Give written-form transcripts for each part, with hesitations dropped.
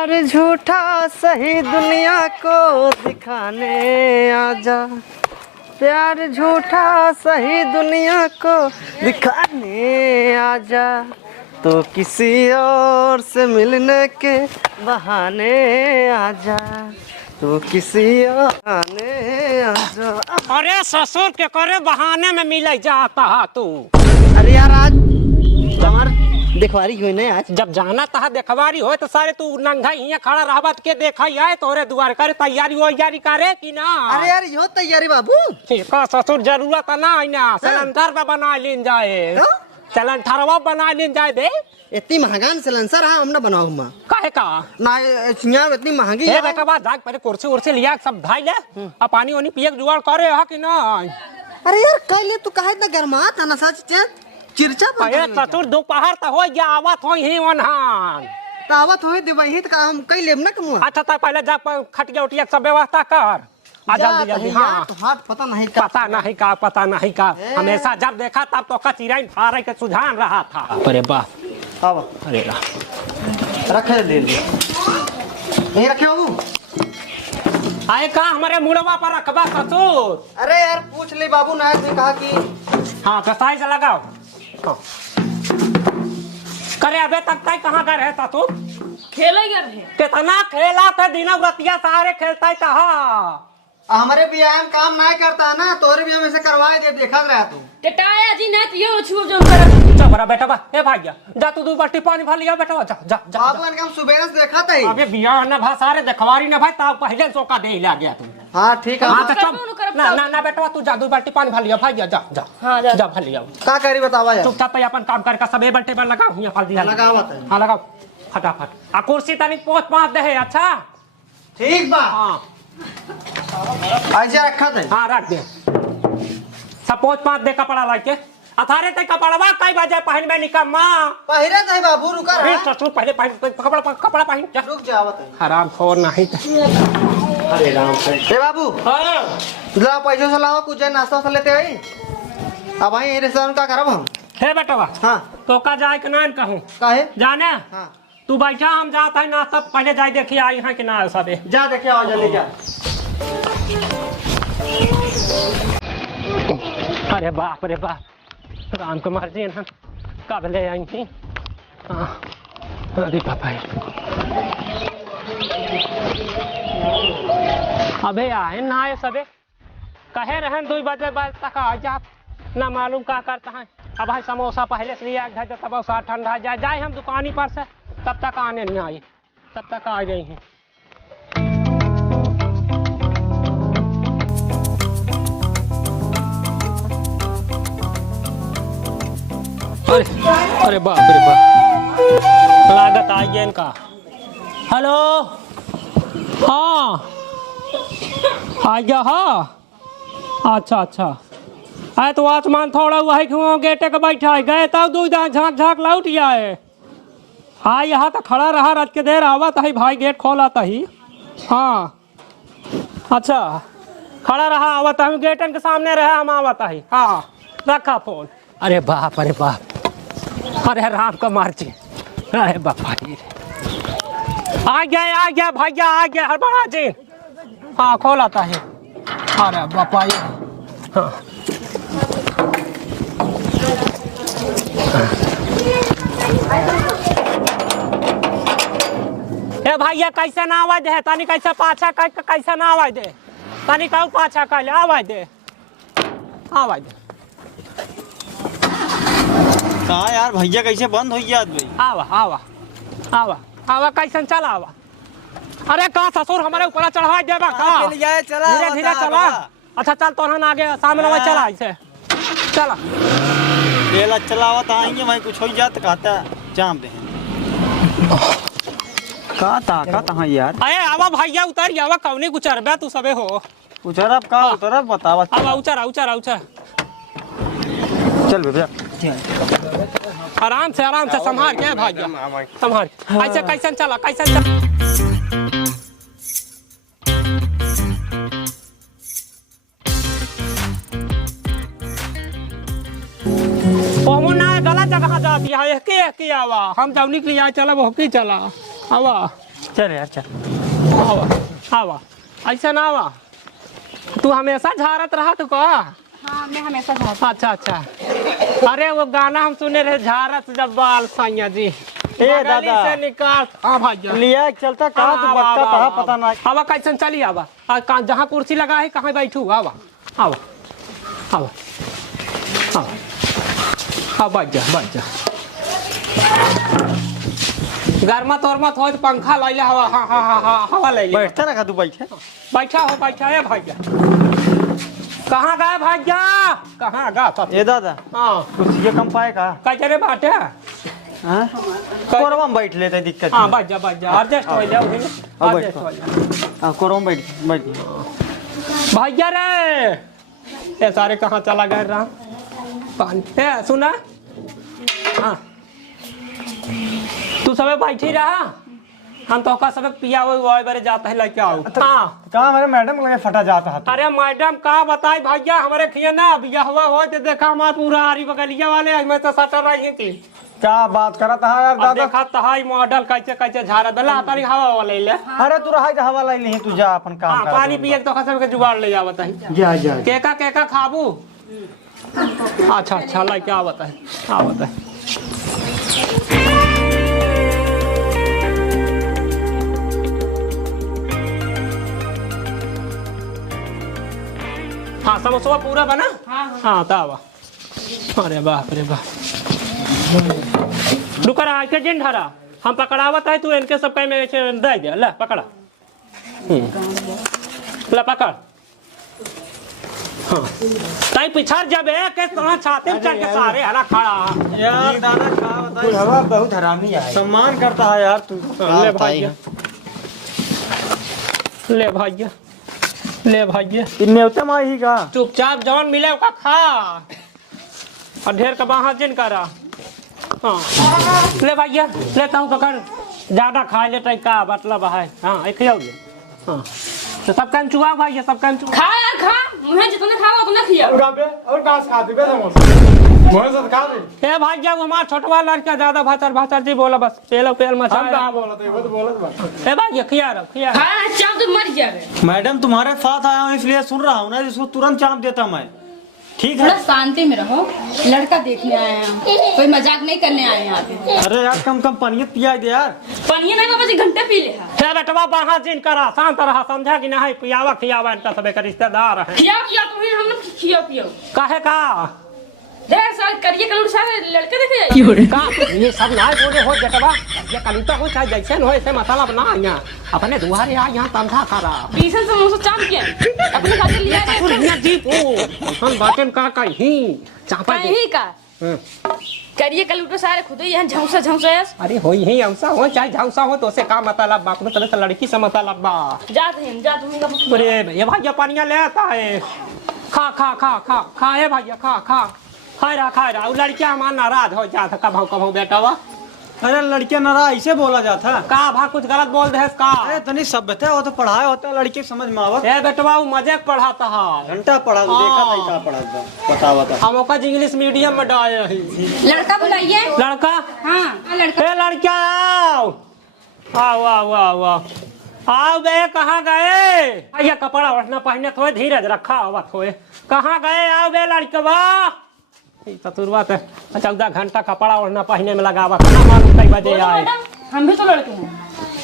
प्यार झूठा सही दुनिया को दिखाने आजा, प्यार झूठा सही दुनिया को दिखाने आजा, तो किसी और से मिलने के बहाने आजा, तो किसी और आने आजा। अरे ससुर के करे बहाने में मिल जाता है तू। अरे यार आज हमार देखवारी हुई नहीं, आज जब जाना तहा देखवारी हो तो सारे तू नंगा ही खड़ा रहबत के देखा आए तोरे द्वार करे तैयारी हो यारी करे कि ना। अरे यार यो तैयारी बाबू का ससुर जरूरत ना है ना, सिलेंडर पे बना लेन जाए, सिलेंडरवा बना लेन जाए दे। इतनी महंगा सिलेंसर है हमने बनाओ हुआ काहे का ना इतनी महंगी है है। बेटा बात जाग पहले कुर्सी उर्सी लिया सब धाई ले आ पानी वानी पिए जुगाड़ करे हा कि ना। अरे यार कल तू काहे इतना गरमा था ना सच चिरचा अरे ससुर दोपहर त हो गया आवत हो ही वनहान तावत होई दे वही त हम कई लेब ना कमुआ। अच्छा तो पहले जा खटिया उटिया सब व्यवस्था कर आ जल्दी जल्दी। हाँ तो हाथ पता नहीं का पता नहीं का पता नहीं का हमेशा जब देखा तब तो का चिराइन फारे के सुझान रहा था। अरे बाप अब अरे रखे ले ले नहीं रखे बाबू आए का हमारे मुड़वा पर रखबा ससुर। अरे यार पूछ ले बाबू नायक ने कहा कि हाँ तो साई से लगाओ। हाँ। करे अबे तक ताई कहाँ गए रहे ससुर? खेले गए थे। कितना खेला था दिनों रतिया सारे खेलता ही था। हमारे बियाह में काम नहीं करता है ना, तोरे बियाह में से करवाए दे देखा रहा तू टेटाया जी ना तो ये छू जो कर जा बड़ा बेटा बा ए भाई जा तू 2 बाल्टी पानी भर लिया बेटा जा जा जा। बाबू इनका हम सुबह से देखा था ही। अबे बियाह ना भा सारे देखवारी ना भाई ता पहले सोका दे ला गया तू। हाँ ठीक है हाँ तो चल ना ना ना बेटा तू जा 2 बाल्टी पानी भर लिया भाई जा जा हाँ, जा। जा भर लिया। का करी बतावा यार चुपचाप अपन काम करके सब ए बाल्टी पर लगाओ यहाँ फल दिया लगावत है। हाँ लगाओ फटाफट आ कुर्सी तनी पोछ पाँच दे अच्छा। ठीक बा हाँ ऐसे रखा था। हाँ रख दे सब पोछ पाँच दे कपड़ा ला के अथारे ते कपड़वा कई बजे पहन में निकम्मा। पहिरे नहीं बाबू रुका अरे रहा। ससुर पहले कपड़ा पहन जा। रुक जावत है। हराम खोर नहीं अरे राम से ए बाबू हाँ जरा पैसे से लाओ कुछ नाश्ता वास्ता लेते आई। अब भाई रेस्टोरेंट का करब हम। हे बेटवा हाँ तो का जाए के नान कहूँ काहे जाने हाँ तू बैठा हम जाता है ना सब पहले जाए देखिए आई है कि ना सब जा देखे आओ जल्दी जा। अरे बाप राम को मर्जी ना कब ले आई थी। हाँ अरे पापा अबे आए ना आए सबे कहे रहे 2 बजे बाद तक आ जा ना मालूम क्या करता है। अब भाई समोसा पहले से लिया घर समोसा ठंडा जाए हम दुकानी पर से तब तक आने नहीं आई तब तक आ गई हैं। अरे बाप रे बाप लागत आई है इनका। हेलो हाँ आ गया हाँ अच्छा आए तो आसमान थोड़ा हुआ है क्यों गेटे के बैठा है गए तब 2 झाँक लौट जाए। हाँ यहाँ तो खड़ा रहा रच के देर आवत है भाई गेट खोला ही। हाँ अच्छा खड़ा रहा आवत है गेटन के सामने रहा हम आवत है। हाँ रखा फोन। अरे बाप अरे राम का मर्जी। अरे बापा आ गया भैया आ गया हड़बड़ा जी। हाँ खोल आता है। अरे बापा हाँ ए भैया कैसे ना आवाज है तानी कैसे पाछा कैसे ना आवाज दे तानी कहू पाछा कह ले आवाज दे कहा यार भैया कैसे बंद हो गया भाई। आवा कैसन चला आवा। अरे का ससुर हमारे ऊपर चढ़ा देबा का धीरे धीरे चला। अच्छा चल तो हम आगे सामने में चला ऐसे चला तेल चलावत आएंगे भाई कुछ हो जात कहता जाम दे कहा यार। अरे आवा भैया उतर आवा कौनी गुचरबे तू सबे हो उचरब का उतरब बतावा। आवा उचर चल भैया आराम से संभाल के भाग्य संभाल ऐसे कैसन चला कैसन चला। गलत जगह जाती है के आवा हम जौनी के लिए चला वो की चला आवा चल यार चल। आवा आवा ऐसा ना आवा। तू हमेशा झारत रहा तो का? हाँ मैं हमेशा झाड़ती अच्छा अच्छा। अरे वो गाना हम सुने रहे झारत जब बाल सैया जी। बगली दादा। से निकाल। हाँ भैया लिया चलता कहाँ तू बक्का कहाँ पता ना। आवा कैसन चली आवा। जहाँ कुर्सी लगा है कहाँ बैठू। आवा आवा आवा आवा। हाँ बैठ जा। गर्मत वर्मत हो तो पंखा ले ले हवा। हाँ हाँ हाँ हाँ हवा ले ले। बैठता रखा तू बैठे। बैठा है भैया। कहाँ गए भैया? कहाँ गा? ये दादा हाँ कुछ ये कम पाए का? कचरे बाटे। हाँ कोरवा में बैठ लेते दिक्कत। हाँ बैठ जा एडजस्ट हो जाओ। अब बैठ। हाँ कोरवा में बैठ। भैया रे ये सारे कहाँ चला गए रहा पानी। ए सुना। हाँ तू सब बैठी रहा। हम तो का सब पिया हुआ बारे जाता है लेके आओ। हाँ कहाँ हमारे मैडम लगे फटा जाता है। अरे मैडम का बताई भैया हमारे खिए ना बिया हुआ हो तो देखा हमारा पूरा आरी बगलिया वाले मैं तो सटर रही थी। क्या बात करा था यार अब दादा। देखा तहाई मॉडल कैसे झाड़ा दला तारी हवा वाले ले। अरे तू रहा हवा लाई नहीं तू जा अपन काम हाँ कर। पानी पिए तो खसम के जुगाड़ ले जा बताई। जा केका खाबू। अच्छा ला क्या बताए। हाँ बताए। हाँ समोसा पूरा बना। हाँ तावा। अरे बाप रे बाप। रुका रहा के जिन धरा हम पकड़ावत है तू इनके सब में दे दे। ले पकड़ा। ले पकड़। हाँ ताई पिछड़ जब है के तोरा छाते में चढ़ के सारे हला खड़ा। यार दादा क्या बताई हवा बहुत हरामी है। सम्मान करता है यार तू। ले भैया ले भैया इन्ने उतम आई का। चुपचाप जौन मिले का खा और ढेर का बाहर जिन करा। हाँ ले भैया लेता हूँ पकड़। ज्यादा खा लेता का मतलब है। हाँ एक हाँ तो सब काम चुआ भैया सब काम चुआ। खा यार खा मुझे जितना खाओ उतना खिया। और कास खा दे मोहन से खा दे। ए भैया वो हमारा छोटवा लड़का ज्यादा भातर जी बोला बस पेल मचा। बोलते वो तो बोलत ए भैया खिया खा चाप तो मर जावे। मैडम तुम्हारे साथ आया हूँ इसलिए सुन रहा हूँ ना इसको तुरंत चाप देता मैं। ठीक थोड़ा है शांति में रहो। लड़का देखने आए हैं कोई मजाक नहीं करने आए हैं यहाँ पे। अरे यार कम पानी पिया दे यार। पानी नहीं बाबा जी घंटे पी ले। हे बेटवा बाहर जिन करा शांत रहा समझा कि नहीं पियावा खियावा इनका सबे का रिश्तेदार है। खिया तुम्हें हम लोग खिया पियो। काहे का देख साल करिए कलर सारे लड़के देखे का ये सब ना बोले हो बेटवा। ये कलिता हो चाहे जैसे हो ऐसे मसाला बना यहाँ अपने दुआरे आ यहाँ तंधा करा। पीसन समोसा चाप किया अपने खाते लिया दुनिया जी ओ हम बातें का कहीं चापा दे। कहीं का करिए कलर सारे खुद ही यहाँ झौसा। अरे हो ही हमसा हो चाहे झौसा हो तो उसे का मतलब बाप में तरह लड़की से मतलब बा। जाते हैं जा तुम्हें। अरे ये भैया पानिया ले आता है। खा है भैया खा रहा वो लड़कियां हमारा नाराज हो जाता कभाऊ बेटा वा। अरे लड़कियां नारा ऐसे बोला जाता। का भा कुछ गलत बोल दे का। अरे तनी सभ्यता हो तो पढ़ाया होता लड़के समझ में आवत। ए बेटवा वो मजाक पढ़ाता है। घंटा पढ़ा देखा नहीं का पढ़ा बता बता। हम ओका इंग्लिश मीडियम में डाले हैं। लड़का बुलाइए। लड़का हाँ लड़का। ए लड़का आओ बे कहाँ गए। ये कपड़ा ओढ़ना पहने थोड़े धीरज रखा हुआ थोड़े। कहाँ गए आओ बे लड़कवा। चतुर्वा 14 घंटा कपड़ा ओढ़ना पहने में लगावा कहाँ मालूम कई बजे आए। हम भी तो लड़के हैं।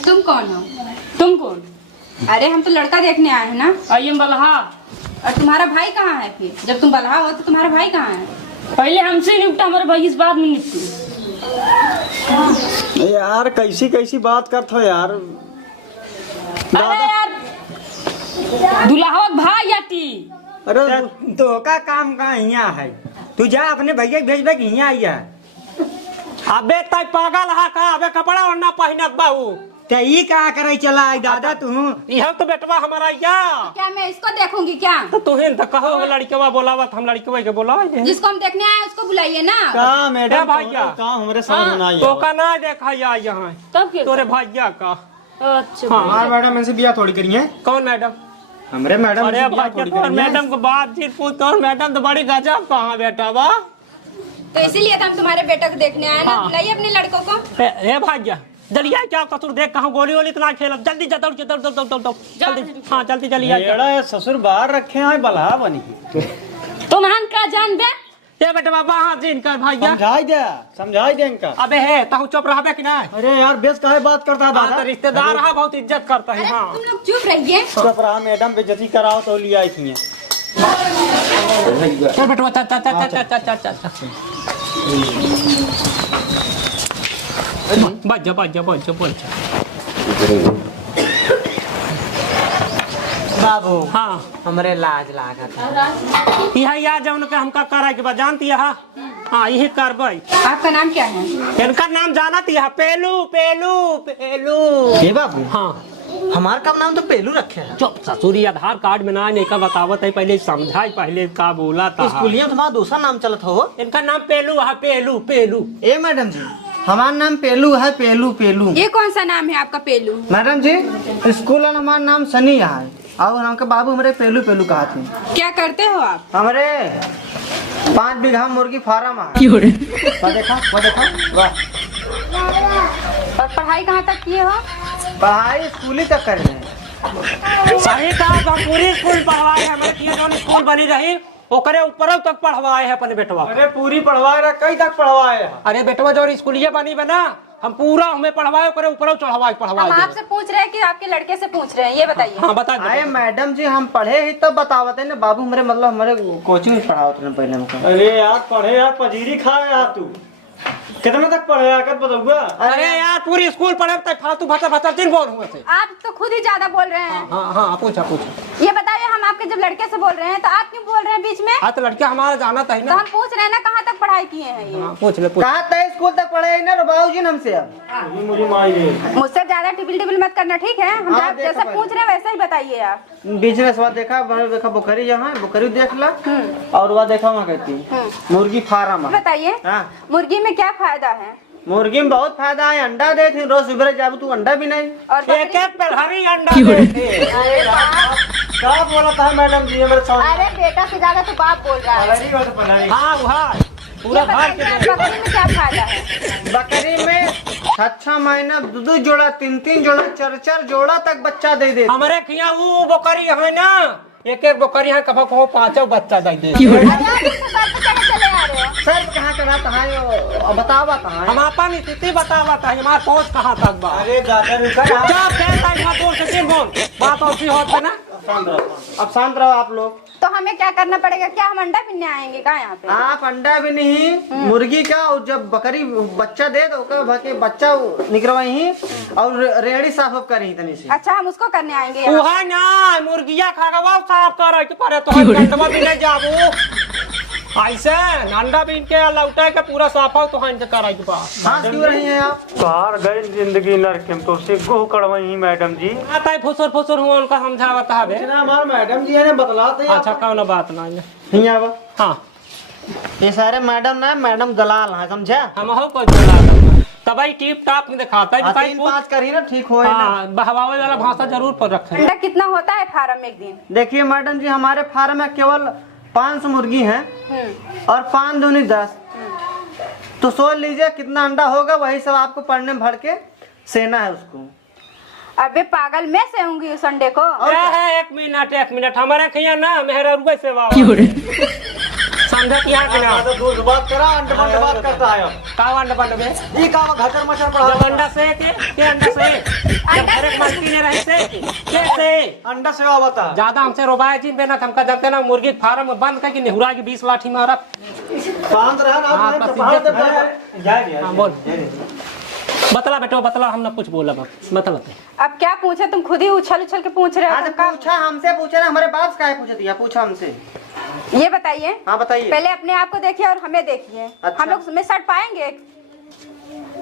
तुम कौन हो? तुम कौन? अरे हम तो लड़का देखने आए हैं ना। आइए बल्हा। और तुम्हारा भाई कहाँ है फिर? जब तुम बल्हा हो तो तुम्हारा भाई कहाँ है? पहले हमसे निपटा हमारे भाई इस बात में निपटी। यार कैसी बात करते हो यार। अरे यार दुल्हा भाई आती। अरे तो का काम का यहाँ है। तू जा अपने भैया भेजबे कि यहाँ आइया। अबे तय पागल हा का अबे कपड़ा ओढ़ना पहनत बाहू। ते ई का करे चला आई दादा तू। यह तो बेटवा हमारा या क्या मैं इसको देखूंगी क्या? तो तुहिन तो कहो लड़केवा बोलावत हम लड़केवा के बोलावे। जिसको हम देखने आए उसको बुलाइए ना। का मैडम भैया का हमारे समझ में तो का ना देखा यहाँ तब क्या? तोरे भैया का। अच्छा हाँ मैडम इनसे बिया थोड़ी करिए। कौन मैडम? हमरे मैडम अरे भैया तो मैडम को बातचीत पूछ तो मैडम तो बड़ी गजब कहाँ बेटा बा। तो इसीलिए तो हम तुम्हारे बेटा को देखने आए ना। हाँ। बुलाइए अपने लड़कों को। ए भैया जल्दी आ क्या ससुर देख कहाँ गोली वोली तो ना खेल जल्दी जा दौड़ दौड़ दौड़ दौड़ दौड़ जल्दी हाँ जल्दी चली आ बेड़ा ससुर बाहर रखे हैं बला बनी तुम हन का जान बे ये बेटा बाबा हाँ जी इनका भैया समझाई दे इनका। अबे है तू चुप रहा कि ना अरे यार बेस काहे बात करता हाँ, तो रिश्तेदार है बहुत इज्जत करता है हाँ तुम लोग चुप रहिए। चुप रहा मैडम बेइज्जती कराओ तो लिया इसमें चल बेटा चल चल चल चल चल चल चल बच जा बाबू हाँ हमरे लाज लागा था। यह याद जौन के हमका करे के बाद जानती है हाँ यही करबई। आपका नाम क्या है? इनका नाम जानती है पेलू पेलू पेलू। हे बाबू हाँ हमार का नाम तो पेलू रखे है। चुप ससुरी आधार कार्ड में ना नहीं का बतावत है पहले समझाई पहले का बोला था स्कूलिया में तुम्हारा दूसरा नाम चलत हो। इनका नाम पेलू है पेलू पेलू। ए मैडम जी हमारा नाम पेलू है पेलू पेलू। ये कौन सा नाम है आपका पेलू? मैडम जी स्कूल में हमारा नाम सनी है और हमके बाबू हमारे पेलू पेलू कहा थे। क्या करते हो आप? हमारे 5 बीघा मुर्गी फार्म है। वो देखा वाह। और पढ़ाई कहाँ तक किए हो? पढ़ाई स्कूल ही तक कर रहे हैं। सही कहा पूरी स्कूल पढ़वाए है हमारे जो स्कूल बनी रही ओकरे ऊपर तक पढ़वाए है अपने बेटवा। अरे पूरी पढ़वाए रहा कई तक पढ़वाए है। अरे बेटवा जो स्कूलिया बनी बना हम पूरा हमें पढ़वाए ओकरे ऊपर चढ़वाए हम पढ़वाए। आपसे पूछ रहे हैं कि आपके लड़के से पूछ रहे हैं, ये बताइए। हाँ बता अरे मैडम जी हम पढ़े ही तब बतावते ना बाबू हमारे मतलब हमारे कोचिंग में पढ़ाते पहले हमको। अरे यार पढ़े यार पजीरी खाए यार तू कितने तक पढ़े आकर बताऊंगा। अरे यार पूरी स्कूल पढ़े तक फालतू भसर भसर दिन बोल हुए थे। आप तो खुद ही ज्यादा बोल रहे हैं। हाँ हाँ पूछा पूछा। ये बताइए हम आपके जब लड़के से बोल रहे हैं तो आप क्यों बोल रहे हैं बीच में? हाँ तो लड़का हमारा जाना था तो ना। हम पूछ रहे हैं ना कहाँ तक पढ़ाई किए हैं ये? हाँ, पूछ ले पूछ। कहा तय स्कूल तक पढ़े ना बाबू जी हमसे। अब मुझे माई दे मुझसे ज्यादा टिबिल टिबिल मत करना ठीक है? हम हाँ, देखो जैसा पहले। पूछ रहे हैं वैसा ही बताइए आप। बिजनेस वाला देखा बुखरी यहाँ बुखरी देख ला और वह देखा वहाँ कहती मुर्गी फार्म है। बताइए हाँ मुर्गी में क्या फायदा है? मुर्गी में बहुत फायदा है। अंडा देते रोज सुबह जाबू तू अंडा भी नहीं। और एक एक पेलहरी अंडा देते। अरे बाप, क्या बोला था मैडम जी मेरे सामने। अरे बेटा से ज्यादा तो बाप बोल रहा है। पढ़ाई बात पढ़ाई। हाँ वहाँ ये पूरा भाग बताइए के बकरी में क्या फायदा है? बकरी में 6 महीना 2 जोड़ा 3 जोड़ा 4 जोड़ा तक बच्चा दे दे। हमारे खिया वो बकरी है ना एक एक बकरी है कभी कहो 5 बच्चा दे दे। अरे आप इसके साथ तो चले आ रहे हो। सर कहाँ कहाँ कहाँ बतावा कहाँ हम अपन स्थिति बतावा था हमारा पहुंच कहाँ तक बा। अरे दादा रुका जब कहता है बोल सके बोल बात ऐसी होती ना। अब शांत रहो आप लोग। तो हमें क्या करना पड़ेगा? क्या हम अंडा पीने आएंगे क्या यहाँ पे? आप अंडा भी नहीं मुर्गी का और जब बकरी बच्चा दे तो ओकर भाके बच्चा निकलवाई और रेड़ी साफ करी तनी से। अच्छा हम उसको करने आएंगे यहाँ। वहाँ ना मुर्गिया खागवा साफ करे के परे तो हम कंटवा भी नहीं जाबो ऐसे अंडा बीन के लौटा के पूरा साफ हो तो हम करे के बा। हाँ क्यों रही हैं आप? बाहर गए जिंदगी नरक में तो से गोह कड़वाई मैडम जी। आता है फुसर फुसर हुआ उनका समझावता है। हमारे मैडम जी ने बतलाते अच्छा कौन बात ना है। हियाँ बा। हाँ ये सारे मैडम ना मैडम दलाल हैं समझा। हम हो कोई बोला तबाई टिप टाप में दिखाता है 3-5 करी ना ठीक हो ना। हाँ बहवावे वाला भाषा जरूर पर रखे। अंडा कितना होता है फार्म में एक दिन? देखिए मैडम जी हमारे फार्म में केवल 500 मुर्गी हैं और 5 दूनी 10 तो सोच लीजिए कितना अंडा होगा वही सब आपको पढ़ने में भर के सेना है उसको। अबे पागल मैं से होंगी उस अंडे को। एक मिनट हमारे खिया ना मेहरा रुपए सेवा समझा कि यहाँ ना तो दूर बात करा अंडा बात करता है। का अंडा बंड में ये का घटर मचर पड़ा जब अंडा से के अंडा से जब हर एक मस्ती ने रहे से कैसे अंडा सेवा बता। ज्यादा हमसे रोबाया जी बेना हमका जानते ना मुर्गी फार्म बंद करके नेहुरा की 20 लाठी मारा। शांत रहा ना हाँ, आप बस पहाड़ इज्जत तक जाए हाँ बोल बतला बेटो बतला हम ना कुछ बोला बतला। अब क्या पूछे? तुम खुद ही उछल उछल के पूछ रहे हो। आज तुम का- पूछा हमसे पूछा ना हमारे बाप का पूछा दिया पूछा हमसे। ये बताइए। हाँ बताइए। पहले अपने आप को देखिए और हमें देखिए। अच्छा। हम लोग में सट पाएंगे?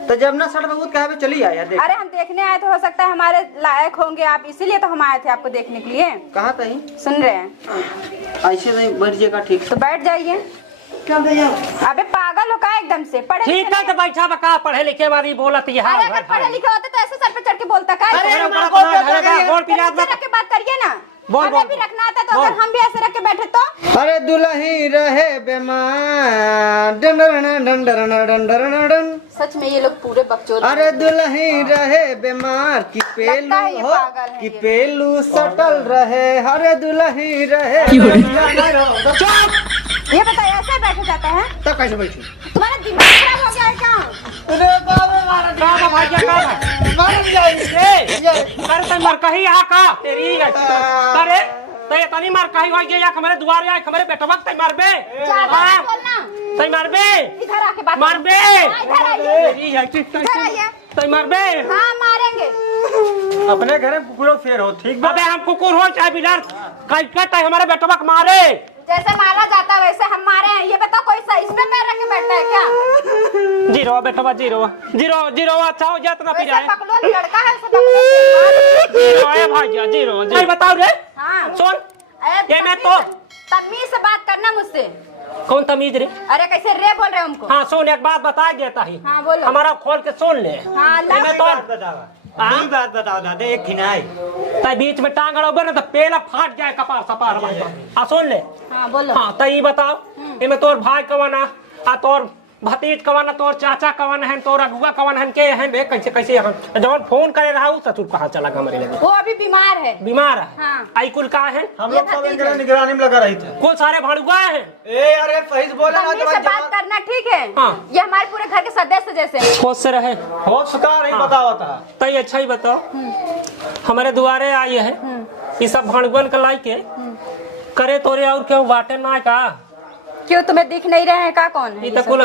तो जब ना सड़ बहुत कहा चली आया देख। अरे हम देखने आए तो हो सकता है हमारे लायक होंगे आप, इसीलिए तो हम आए थे आपको देखने के लिए। कहा तही सुन रहे हैं ऐसे नहीं बैठ जाएगा ठीक तो बैठ जाइए। क्या भैया अबे पागल हो का एकदम से? पढ़े ठीक लिखे है तो बैठा बका पढ़े लिखे वाली बोलत है। अरे अगर पढ़े लिखे होते तो ऐसे सर पे चढ़ के बोलता का? अरे ऐसे माँ को गोल पिला रख के बात करिए ना। बोल हमें भी रखना आता तो बोल। अगर हम भी ऐसे रख के बैठे तो अरे दुल्ही रहे बेमार done done done done done done done. सच में ये लोग पूरे बकचोद अरे दुल्ही रहे बीमार कि पेलू लगता है ये हो पागल है कि ये। पेलू सटल रहे। अरे दुल्ही रहे ये बताइए ऐसे बैठे जाता है? तब कैसे बैठी? तुम्हारा दिमाग खराब हो गया है क्या? अरे बाबा मारा का बा भाई का बा मार जाएगी। अरे तई मर कही आ का तेरी अरे तई तनी मर कही होई जे या हमरे दुआरे आए हमरे बेटवा तई मरबे ज्यादा हां मत बोलना। तई मरबे इधर आके बात मरबे इधर आइए। तेरी है इधर आइए। तई मरबे हाँ मारेंगे। अपने घर में कुकुरो फेर हो ठीक बा। अबे हम कुकुर हो चाहे बिलार कई कट हमारे बेटवा के मारे जैसे मारा जाता है वैसे हम मारे हैं। ये बताओ कोई सा इसमें पैर रख के बैठता है क्या? जीरो बेटवा जीरो जीरो जीरो अच्छा हो जात ना वैसे पिराए पकड़ो लड़का है उसे पकड़ो। जीरो है भाई जीरो जी बताओ रे हाँ सुन ए, ये मैं तो तमीज से बात करना मुझसे। कौन तमीज रे अरे कैसे रे बोल रहे हो हमको? हाँ सुन एक बात बता देता ही हाँ, बोलो। हमारा खोल के सुन ले हाँ ये मैं तो बात बतावा हाँ? बात बताओ दादा एक खिनाई तय बीच में टांग अड़ोबे ना तो पेला फाट जाए कपार सपार आ सुन ले हाँ बोलो। हाँ तो ये बताओ इनमें तोर भाई कवन आ तोर भतीज कवन तोर चाचा कवन है तोर अगुआ कवन है के है बे कैसे कैसे हम जब फोन करे रहा हूँ ससुर कहाँ चला गया हमारे लगे वो अभी बीमार है। बीमार है हाँ। आई कुल कहा है हम लोग सब इनके निगरानी में लगा रही थे। कुल सारे भड़ुआ है ए अरे फैज बोले ना तमीज से बात करना ठीक है। हाँ। ये हमारे पूरे घर के सदस्य जैसे हैं। खुश से रहे हो सुका नहीं बताओ था। तय अच्छा ही बताओ हमारे दुआरे आई है ये सब भड़ुअन के लाई के करे तोरे और क्यों बाटे ना का क्यों तुम्हें दिख नहीं रहे हैं का? कौन है ये ये तो सब? कुल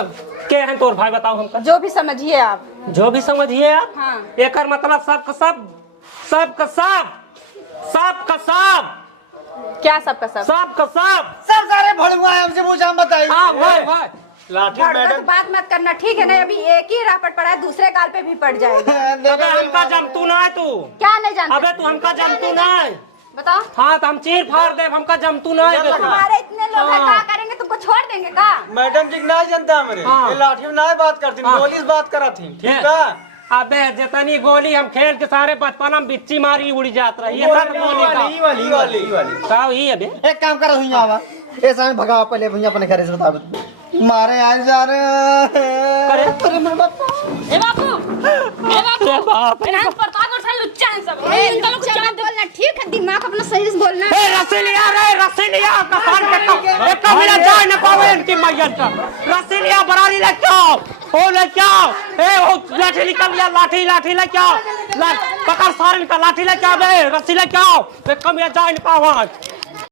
के हैं तोर भाई बताओ हमका जो भी समझिए आप। जो भी समझिए आप हाँ। एकर मतलब सब का सब सब का सब सब का सब क्या सबका सब? सब का सब सब सारे भड़ुआ है हमसे पूछा हम बताइए। हाँ भाई भाई लाठी भड़का मैडम की बात मत करना ठीक है ना? अभी एक ही रापट पड़ा है दूसरे गाल पे भी पड़ जाएगा। अबे हमका जमतू ना है तू क्या नहीं जानते? अबे तू हमका जमतू ना है बताओ। हाँ तो हम चीर फाड़ दे हमका जमतू ना है बे तू हमारे इतने लोग हैं हाँ। क्या करेंगे? तुमको छोड़ देंगे का? मैडम जी नहीं जानता हमारे हाँ। ये लाठी में नहीं बात करती हाँ। गोली से बात करा थी ठीक ये- है। अबे जितनी गोली हम खेल के सारे बचपन हम बिच्ची मारी उड़ी जात रही ये सब गोली वाली का ही अबे एक काम करो भैया आवा ऐसा भगाओ पहले भैया अपने घर से बता दो मारे आज जा रहे करे। अरे मेरे बाप ए बापू ए बापू ए बाप रे। नाम पर तो सारे लुच्चा हैं सब इनका लोग चुप बोलना ठीक है। दिमाग अपना सही से बोलना। ए रसीलिया रे रसीलिया कसान के तो एक कमीना जाए न पावे इनकी मैयत का रसीलिया बरारी ले जाओ ओ ले जाओ ए ओ लाठी निकल गया लाठी लाठी ले जाओ पकड़ सारे इनका लाठी ले जाओ बे रस्सी ले जाओ एक कमीना जाए न पावे